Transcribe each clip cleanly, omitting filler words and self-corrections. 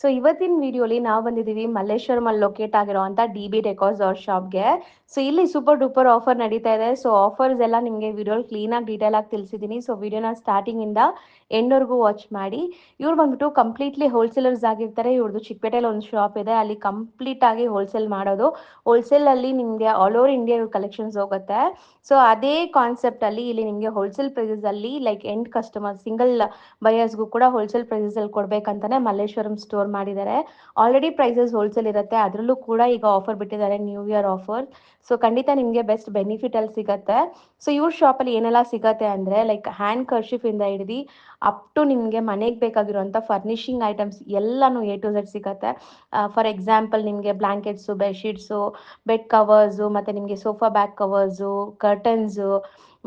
So ಇವತ್ತಿನ ವಿಡಿಯೋಲಿ ನಾವು ಬಂದಿದ್ದೀವಿ ಮಲ್ಲೇಶ್ವರಂ ಅಲ್ಲಿ ಲೊಕೇಟ್ ಆಗಿರೋಂಥ DB ಡೆಕೋರ್ಸ್ ಅವ್ರ ಶಾಪ್ಗೆ. ಸೊ ಇಲ್ಲಿ ಸೂಪರ್ ಡೂಪರ್ ಆಫರ್ ನಡೀತಾ ಇದೆ. ಸೊ ಆಫರ್ಸ್ ಎಲ್ಲ ನಿಮಗೆ ವಿಡಿಯೋಲಿ ಕ್ಲೀನಾಗಿ ಡೀಟೇಲ್ ಆಗಿ ತಿಳಿಸಿದ್ದೀನಿ. ಸೊ ವಿಡಿಯೋನ ಸ್ಟಾರ್ಟಿಂಗಿಂದ ಎಂಡ್ವರೆಗೂ ವಾಚ್ ಮಾಡಿ. ಇವ್ರು ಬಂದ್ಬಿಟ್ಟು ಕಂಪ್ಲೀಟ್ಲಿ ಹೋಲ್ಸೇಲರ್ಸ್ ಆಗಿರ್ತಾರೆ. ಇವ್ರದ್ದು ಚಿಕ್ಕಪೇಟೆಯಲ್ಲಿ ಒಂದು ಶಾಪ್ ಇದೆ, ಅಲ್ಲಿ ಕಂಪ್ಲೀಟ್ ಆಗಿ ಹೋಲ್ಸೇಲ್ ಮಾಡೋದು. ಹೋಲ್ಸೇಲಲ್ಲಿ ನಿಮಗೆ ಆಲ್ ಓವರ್ ಇಂಡಿಯಾ ಕಲೆಕ್ಷನ್ಸ್ ಹೋಗುತ್ತೆ. ಸೊ ಅದೇ ಕಾನ್ಸೆಪ್ಟಲ್ಲಿ ಇಲ್ಲಿ ನಿಮಗೆ ಹೋಲ್ಸೇಲ್ ಪ್ರೈಸಲ್ಲಿ ಲೈಕ್ ಎಂಡ್ ಕಸ್ಟಮರ್ ಸಿಂಗಲ್ ಬಯರ್ಸ್ಗೂ ಕೂಡ ಹೋಲ್ಸೇಲ್ ಪ್ರೈಸಲ್ಲಿ ಕೊಡಬೇಕಂತಾನೆ ಮಲ್ಲೇಶ್ವರಂ ಸ್ಟೋರ್ ಮಾಡಿದ್ದಾರೆ. ಆಲ್ರೆಡಿ ಪ್ರೈಸಸ್ ಹೋಲ್ಸೇಲ್ ಇರುತ್ತೆ, ಅದರಲ್ಲೂ ಕೂಡ ಈಗ ಆಫರ್ ಬಿಟ್ಟಿದ್ದಾರೆ, ನ್ಯೂ ಇಯರ್ ಆಫರ್. ಸೊ ಖಂಡಿತ ನಿಮಗೆ ಬೆಸ್ಟ್ ಬೆನಿಫಿಟ್ ಅಲ್ಲಿ ಸಿಗುತ್ತೆ. ಸೊ ಇವ್ರ ಶಾಪಲ್ಲಿ ಏನೆಲ್ಲ ಸಿಗುತ್ತೆ ಅಂದರೆ ಲೈಕ್ ಹ್ಯಾಂಡ್ ಕರ್ಶಿಫಿಂದ ಹಿಡಿದು ಅಪ್ ಟು ನಿಮಗೆ ಮನೆಗೆ ಬೇಕಾಗಿರುವಂಥ ಫರ್ನಿಷಿಂಗ್ ಐಟಮ್ಸ್ ಎಲ್ಲನೂ A to Z ಸಿಗುತ್ತೆ. ಫಾರ್ ಎಕ್ಸಾಂಪಲ್ ನಿಮಗೆ ಬ್ಲ್ಯಾಂಕೆಟ್ಸು, ಬೆಡ್ಶೀಟ್ಸು, ಬೆಡ್ ಕವರ್ಸು, ಮತ್ತು ನಿಮಗೆ ಸೋಫಾ ಬ್ಯಾಕ್ ಕವರ್ಸು, ಕರ್ಟನ್ಸು,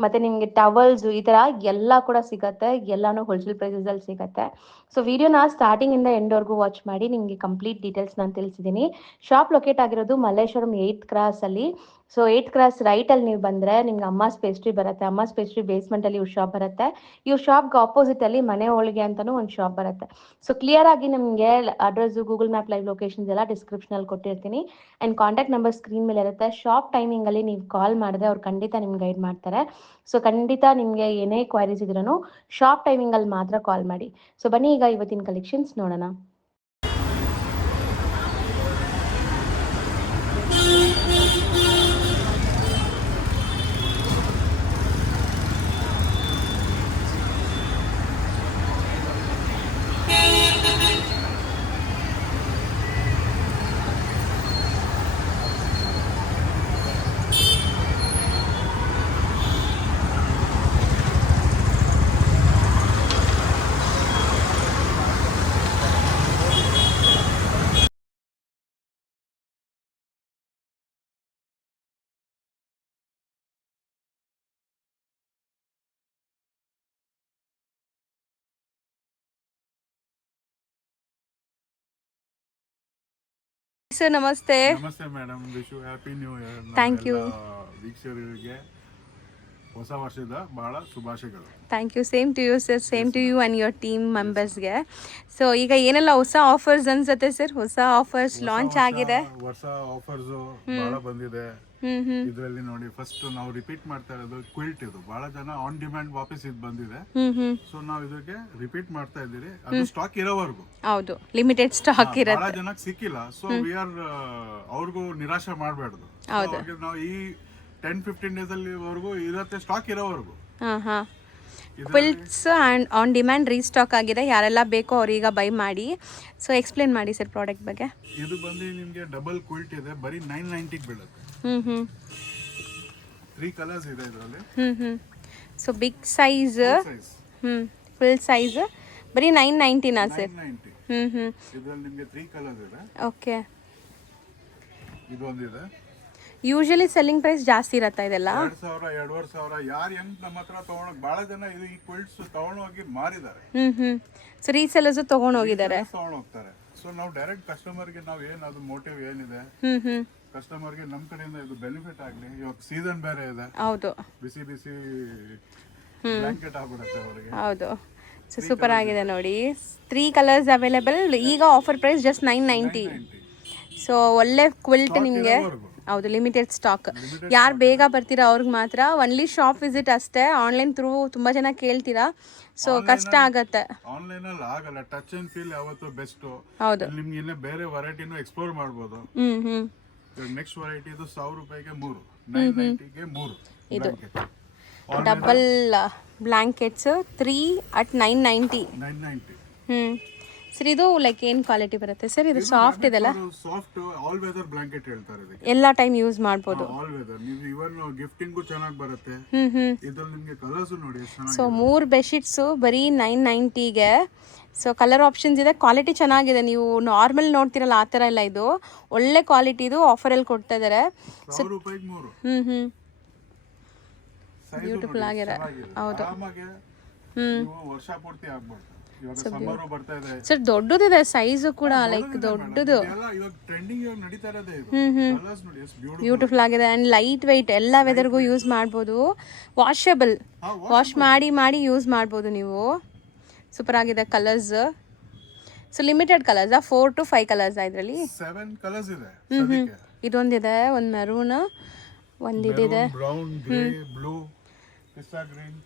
ಮತ್ತು ನಿಮಗೆ ಟವಲ್ಸು, ಈ ಥರ ಎಲ್ಲ ಕೂಡ ಸಿಗುತ್ತೆ. ಎಲ್ಲನೂ ಹೋಲ್ಸೇಲ್ ಪ್ರೈಸಸಲ್ಲಿ ಸಿಗುತ್ತೆ. ಸೊ ವಿಡಿಯೋನ ಸ್ಟಾರ್ಟಿಂಗಿಂದ ಎಂಡ್ವರೆಗೂ ವಾಚ್ ಮಾಡಿ, ನಿಮಗೆ ಕಂಪ್ಲೀಟ್ ಡೀಟೇಲ್ಸ್ ನಾನು ತಿಳಿಸಿದ್ದೀನಿ. ಶಾಪ್ ಲೊಕೇಟ್ ಆಗಿರೋದು ಮಲ್ಲೇಶ್ವರಂ 8th ಕ್ರಾಸಲ್ಲಿ. ಸೊ 8th ಕ್ರಾಸ್ ರೈಟಲ್ಲಿ ನೀವು ಬಂದರೆ ನಿಮ್ಗೆ ಅಮ್ಮಾಸ್ ಪೇಸ್ಟ್ರಿ ಬರುತ್ತೆ. ಅಮ್ಮಾಸ್ ಪೇಸ್ಟ್ರಿ ಬೇಸ್ಮೆಂಟಲ್ಲಿ ಇವ್ರ ಶಾಪ್ ಬರುತ್ತೆ. ಇವ್ರ ಶಾಪ್ಗೆ ಆಪೋಸಿಟಲ್ಲಿ ಮನೆ ಹೋಳಿಗೆ ಅಂತಲೂ ಒಂದು ಶಾಪ್ ಬರುತ್ತೆ. ಸೊ ಕ್ಲಿಯರ್ ಆಗಿ ನಿಮಗೆ address, Google map live locations ಎಲ್ಲ ಡಿಸ್ಕ್ರಿಪ್ಷನಲ್ಲಿ ಕೊಟ್ಟಿರ್ತೀನಿ. ಆ್ಯಂಡ್ ಕಾಂಟ್ಯಾಕ್ಟ್ ನಂಬರ್ ಸ್ಕ್ರೀನ್ ಮೇಲೆ ಇರುತ್ತೆ. ಶಾಪ್ ಟೈಮಿಂಗಲ್ಲಿ ನೀವು ಕಾಲ್ ಮಾಡಿದ್ರೆ ಅವ್ರು ಖಂಡಿತ ನಿಮ್ಗೆ ಗೈಡ್ ಮಾಡ್ತಾರೆ. ಸೊ ಖಂಡಿತ ನಿಮಗೆ ಏನೇ ಕ್ವೈರೀಸ್ ಇದ್ರೂ ಶಾಪ್ ಟೈಮಿಂಗಲ್ಲಿ ಮಾತ್ರ ಕಾಲ್ ಮಾಡಿ. ಸೊ ಬನ್ನಿ ಈಗ ಇವತ್ತಿನ ಕಲೆಕ್ಷನ್ಸ್ ನೋಡೋಣ. ಸರ್ ನಮಸ್ತೆ. ನಮಸ್ತೆ madam, wish you happy new year. Thank you. ವೀಕ್ಷಕರಿಗೆ ಹೊಸ ವರ್ಷದ ಬಹಳ ಶುಭಾಶಯಗಳು. Thank you. Same to you sir, same to you and your team ಮೆಂಬರ್ಸ್ಗೆ. ಸೊ ಈಗ ಏನೆಲ್ಲ ಹೊಸ ಆಫರ್ಸ್ ಅನ್ಸುತ್ತೆ ಸರ್? ಹೊಸ ಆಫರ್ಸ್ ಲಾಂಚ್ ಆಗಿದೆ. ಹೊಸ ಆಫರ್ಸ್ ಬಹಳ ಬಂದಿದೆ. ಇದರಲ್ಲಿ ನೋಡಿ, ಫಸ್ಟ್ ನಾವು ರಿಪೀಟ್ ಮಾಡ್ತಾ ಇರೋದು ಕ್ವಿಲ್ಟ್. ಇದು ಬಹಳ ಜನ ಆನ್ ಡಿಮ್ಯಾಂಡ್ ವಾಪಸ್ ಇದು ಬಂದಿದೆ. ಸೊ ನಾವು ಇದಕ್ಕೆ ರಿಪೀಟ್ ಮಾಡ್ತಾ ಇದ್ದೀರಿ. ಅದು ಸ್ಟಾಕ್ ಇರೋವರೆಗೂ. ಹೌದು, ಲಿಮಿಟೆಡ್ ಸ್ಟಾಕ್ ಬಹಳ ಇರುತ್ತೆ. ಜನಕ್ಕೆ ಸಿಕ್ಕಿಲ್ಲ. ಸೊ ವಿ ಆರ್ ಅವ್ರಿಗೂ ನಿರಾಶೆ ಮಾಡಬಾರ್ದು. ನಾವು ಈ 10-15 ಡೇಸ್ ಅಲ್ಲಿ ವರೆಗೂ ಇರುತ್ತೆ, ಸ್ಟಾಕ್ ಇರೋವರೆಗೂ. ಹಾಂ. ಕ್ವಿಲ್ಟ್ಸ್ ಆ್ಯಂಡ್ ಆನ್ ಡಿಮ್ಯಾಂಡ್ ರೀಸ್ಟಾಕ್ ಆಗಿದೆ. ಯಾರೆಲ್ಲ ಬೇಕೋ ಅವ್ರೀಗ ಬೈ ಮಾಡಿ. ಸೊ ಎಕ್ಸ್ಪ್ಲೇನ್ ಮಾಡಿ ಸರ್ ಪ್ರಾಡಕ್ಟ್ ಬಗ್ಗೆ. ಇದು ಬಂದು ನಿಮಗೆ ಡಬಲ್ ಕ್ವಿಲ್ಟ್ ಇದೆ, ಬರೀ 990 ಬೀಳುತ್ತೆ. 3 ಕಲರ್ಸ್ ಇದೆ ಇದರಲ್ಲಿ. So big size, full size ಬರೀ 990ನಾ ಸರ್? 990. ಇದರಲ್ಲಿ ನಿಮಗೆ 3 ಕಲರ್ಸ್ ಇದೆ. ಓಕೆ. ಇದೊಂದಿದೆ. ಯೂಶಲಿ ಸೆಲ್ಲಿಂಗ್ ಪ್ರೈಸ್ ಜಾಸ್ತಿ ಇರತ್ತಾ ಇದೆಲ್ಲ? 2000-2500. ಯಾರು ಹೆಂಗ್ ನಮ್ಮ ಹತ್ರ ತಗೊಂಡೋಗಿ ಬಹಳ ಜನ ಇದು ಈ ಕ್ವಿಲ್ಟ್ಸ್ ತಗೊಂಡೋಗಿ ಮಾರಿದ್ದಾರೆ. ಸೊ ರೀಸೆಲ್ಲರ್ಸ್ ತಗೊಂಡು ಹೋಗಿದ್ದಾರೆ, ತಗೊಂಡು ಹೋಗ್ತಾರೆ. ಸೊ ನಾವು ಡೈರೆಕ್ಟ್ ಕಸ್ಟಮರ್ಗೆ ನಾವು ಏನು ಅದು ಮೋಟಿವ್ ಏನಿದೆ, ಕಸ್ಟಮರ್ಗೆ ನಮ್ಮ ಕಡೆಯಿಂದ ಇದು ಬೆನಿಫಿಟ್ ಆಗಲಿ. ಇವಾಗ ಸೀಸನ್ ಬೇರೆ ಇದೆ. ಹೌದು, ಬಿಸಿ ಬಿಸಿ ಬ್ಲಾಂಕೆಟ್ ಆಗ್ಬಿಡುತ್ತೆ ಅವರಿಗೆ. ಹೌದು. ಸೊ ಸೂಪರ್ ಆಗಿದೆ ನೋಡಿ. 3 ಕಲರ್ಸ್ ಅವೈಲೇಬಲ್. ಈಗ ಆಫರ್ ಪ್ರೈಸ್ ಜಸ್ಟ್ 990. ಸೊ ಒಳ್ಳೆ ಕ್ವಿಲ್ಟ್ ನಿಮಗೆ. ಹೌದು, ಲಿಮಿಟೆಡ್ ಸ್ಟಾಕ್. ಯಾರು ಬೇಗ ಬರ್ತೀರಾ ಅವ್ರಿಗೆ ಮಾತ್ರ. ಒನ್ಲಿ ಶಾಪ್ ವಿಸಿಟ್ ಅಷ್ಟೇ. ಆನ್ಲೈನ್ ಥ್ರೂ ತುಂಬ ಜನ ಕೇಳ್ತೀರಾ, ಸೊ ಕಷ್ಟ ಆಗತ್ತೆ. ಆನ್ಲೈನ್ ಅಲ್ಲಿ ಆಗಲ್ಲ. ಟಚ್ ಅಂಡ್ ಫೀಲ್ ಯಾವತ್ತೂ ಬೆಸ್ಟ್. ಹೌದು, ನಿಮ್ಗೆ ಇನ್ನೇ ಬೇರೆ ವೆರೈಟಿನೂ ಎಕ್ಸ್ಪ್ಲೋರ್ ಮಾಡ್ಬೋದು. ನೆಕ್ಸ್ಟ್ ವೆರೈಟಿ ಇದು 1000 ರೂಪಾಯಿಗೆ 3, 990ಗೆ 3. ಇದು ಡಬಲ್ ಬ್ಲ್ಯಾಂಕೆಟ್ಸ್ 3 at 990. ಸರ್ ಇದು ಲೈಕ್ ಏನು ಕ್ವಾಲಿಟಿ ಬರುತ್ತೆ ಸರ್? ಇದು ಸಾಫ್ಟ್ ಇದೆಲ್ಲ? ಸಾಫ್ಟ್ ಆಲ್ ವೆದರ್ ಬ್ಲಾಂಕೆಟ್ ಹೇಳ್ತಾರೆ ಇದಕ್ಕೆ. ಎಲ್ಲ ಟೈಮ್ ಯೂಸ್ ಮಾಡ್ಬೋದು. All weather. ನೀವು ಇವನ್ ಗಿಫ್ಟಿಂಗು ಚೆನ್ನಾಗಿ ಬರುತ್ತೆ. ಇದ್ರಲ್ಲಿ ನಿಮಗೆ ಕಲರ್ಸ್ ನೋಡಿ ಎಷ್ಟು ಚೆನ್ನಾಗಿದೆ. ಸೊ 3 ಬೆಡ್ಶೀಟ್ಸು ಬರೀ 990ಗೆ. ಸೊ ಕಲರ್ ಆಪ್ಷನ್ಸ್ ಇದೆ, ಕ್ವಾಲಿಟಿ ಚೆನ್ನಾಗಿದೆ. ನೀವು ನಾರ್ಮಲ್ ನೋಡ್ತಿರಲ್ಲ ಆ ಥರ ಇಲ್ಲ, ಇದು ಒಳ್ಳೆ ಕ್ವಾಲಿಟಿ. ಇದು ಆಫರಲ್ಲಿ ಕೊಡ್ತಾ ಇದ್ದಾರೆ. 1000 ರೂಪಾಯಿಗೆ 3. ಬ್ಯೂಟಿಫುಲ್ ಆಗಿದೆ. ಹೌದು. ವರ್ಷ ಪೂರ್ತಿ ಆಗ್ಬೋದು. ಸರ್ ದೊಡ್ಡದಿದೆ ಸೈಜು ಕೂಡ, ಲೈಕ್ ದೊಡ್ಡದು. ಬ್ಯೂಟಿಫುಲ್ ಆಗಿದೆ ಆ್ಯಂಡ್ ಲೈಟ್ ವೆಯ್ಟ್. ಎಲ್ಲ ವೆದರ್ಗೂ ಯೂಸ್ ಮಾಡ್ಬೋದು. ವಾಷಬಲ್, ವಾಶ್ ಮಾಡಿ ಯೂಸ್ ಮಾಡ್ಬೋದು ನೀವು. ಸೂಪರ್ ಆಗಿದೆ ಕಲರ್ಸ್. ಸೊ ಲಿಮಿಟೆಡ್ ಕಲರ್ಸಾ 4 to 5 ಕಲರ್ಸಾ ಇದರಲ್ಲಿ? 7 ಕಲರ್ಸ್ ಇದೆ ಸದ್ಯಕ್ಕೆ. ಇದೊಂದಿದೆ, ಒಂದು ಮೆರೂನ್, ಒಂದಿದೆ brown, grey, blue, pista green.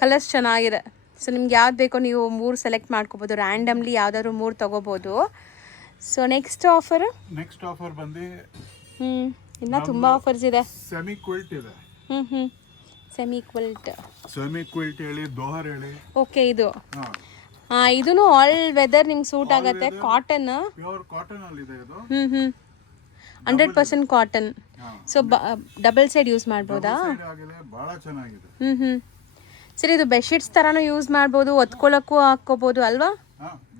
Colors ಚೆನ್ನಾಗಿದೆ. ಸೊ ನಿಮ್ಗೆ ಯಾವ್ದು ಬೇಕೋ ನೀವು 3 ಸೆಲೆಕ್ಟ್ ಮಾಡ್ಕೋಬೋದು, ರ್ಯಾಂಡಮ್ಲಿ ಯಾವ್ದಾದ್ರು 3 ತೊಗೋಬೋದು. ಸೊ ನೆಕ್ಸ್ಟ್ ಆಫರ್ ಬಂದು ಇನ್ನು ತುಂಬ ಆಫರ್ಸ್ ಇದೆ. ಸೆಮಿ ಕ್ವಿಲ್ಟ್ ಇದೆ. ಸೆಮಿ ಕ್ವಿಲ್ಟ್ ಹೇಳಿ, ದೋಹರ್ ಹೇಳಿ. ಓಕೆ, ಇದು ಇದೂ ಆಲ್ ವೆದರ್ ನಿಮ್ಗೆ ಸೂಟ್ ಆಗುತ್ತೆ. ಕಾಟನ್, ಪ್ಯೂರ್ ಕಾಟನ್ ಅಲ್ಲಿ ಇದೆ ಇದು. 100% cotton. So double side use ಮಾಡ್ಬೋದಾ? ಬಹಳ ಚೆನ್ನಾಗಿದೆ. ಸರಿ, ಇದು ಬೆಡ್ಶೀಟ್ಸ್ ತರಾನು ಯೂಸ್ ಮಾಡ್ಬೋದು, ಒತ್ಕೊಳ್ಳೋಕ್ಕೂ ಹಾಕೋಬಹುದು ಅಲ್ವಾ?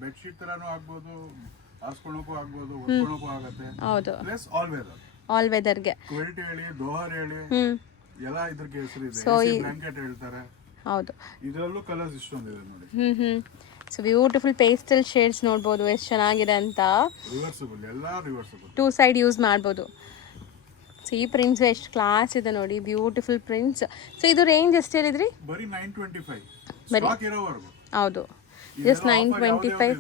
ಬೆಡ್ಶೀಟ್ ತರಾನು ಆಗ್ಬೋದು, ಹಾಸ್ಕೊಳ್ಳೋಕ್ಕೂ ಆಗ್ಬೋದು, ಒತ್ಕೊಳ್ಳೋಕ್ಕೂ ಆಗುತ್ತೆ. ಹೌದು, ಪ್ಲಸ್ ಆಲ್ ವೆದರ್ಗೆ. ಕ್ವಿಲ್ಟ್ ಹೇಳಿ, ದೋಹರ್ ಹೇಳಿ, ಎಲ್ಲ ಇದ್ರಿಗೆ ಹೆಸರಿದೆ. ಬ್ಲಾಂಕೆಟ್ ಹೇಳ್ತಾರೆ. ಹೌದು, ಇದರಲ್ಲೂ ಕಲರ್ಸ್ ಇಷ್ಟೊಂದಿದೆ ನೋಡಿ. ಸೊ ಬ್ಯೂಟಿಫುಲ್ ಪೇಸ್ಟಲ್ ಶೇಡ್ಸ್ ನೋಡ್ಬೋದು ಎಷ್ಟು ಚೆನ್ನಾಗಿದೆ ಅಂತ. ರಿವರ್ಸಿಬಲ್, ಎಲ್ಲ ರಿವರ್ಸಿಬಲ್, 2 ಸೈಡ್ ಯೂಸ್ ಮಾಡ್ಬೋದು. ಸೊ ಈ ಪ್ರಿಂಟ್ಸ್ ಎಷ್ಟು ಕ್ಲಾಸ್ ಇದೆ ನೋಡಿ, ಬ್ಯೂಟಿಫುಲ್ ಪ್ರಿಂಟ್ಸ್. ಸೊ ಇದು ರೇಂಜ್ ಎಷ್ಟು ಹೇಳಿದ್ರಿ? ಬರೀ 925 ಸ್ಟಾಕ್ ಇರೋವರೆಗೂ. ಹೌದು, ಜಸ್ಟ್ 925.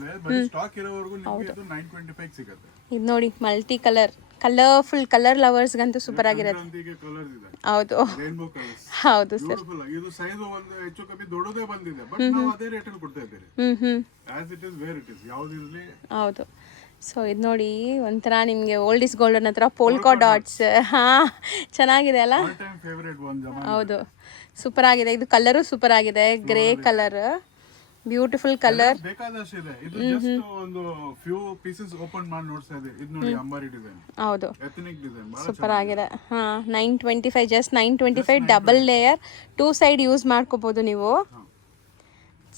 ಸ್ಟಾಕ್ ಇರೋವರೆಗೂ ನಿಮಗೆ ಇದು 925 ಸಿಗುತ್ತೆ. ಇದು ನೋಡಿ, ಮಲ್ಟಿ ಕಲರ್ಫುಲ್ ಕಲರ್ ಲವರ್ಸ್ಗಂತೂ ಸೂಪರ್ ಆಗಿರುತ್ತೆ. ಹೌದು ಹೌದು ಸರ್. ಇದು ಸೈಜ್ ಒಂದು ಹೆಚ್ಚು ಕಮ್ಮಿ ದೊಡ್ಡದೇ ಬಂದಿದೆ, ಬಟ್ ನಾವು ಅದೇ ರೇಟ್ ಅಲ್ಲಿ ಕೊಡ್ತಾ ಇದ್ದೀವಿ. As it is where it is, ಯಾವುದಿರಲಿ. ಹೌದು. ಸೊ ಇದು ನೋಡಿ, ಒಂಥರ ನಿಮಗೆ ಓಲ್ಡ್ ಇಸ್ ಗೋಲ್ಡನ್ ಹತ್ರ ಪೋಲ್ಕಾ ಡಾಟ್ಸ್. ಚೆನ್ನಾಗಿದೆ ಅಲ್ಲ? ಹೌದು, ಸೂಪರ್ ಆಗಿದೆ. ಇದು ಕಲರು ಸೂಪರ್ ಆಗಿದೆ, ಗ್ರೇ ಕಲರ್, ಬ್ಯೂಟಿಫುಲ್ ಕಲರ್. ಬೇಕಾದಷ್ಟಿದೆ. ಇದು ಜಸ್ಟ್ ಒಂದು ಫ್ಯೂ ಪೀಸಸ್ ಓಪನ್ ಮಾಡಿ ನೋಡ್ತಾ ಇದೆ. ಇದು ನೋಡಿ, ಅಂಬಾರಿ ಡಿಸೈನ್. ಹೌದು, ಎಥನಿಕ್ ಡಿಸೈನ್, ಸೂಪರ್ ಆಗಿದೆ. 925, just 925, double layer, 2 side use ಮಾಡ್ಕೋಬಹುದು ನೀವು.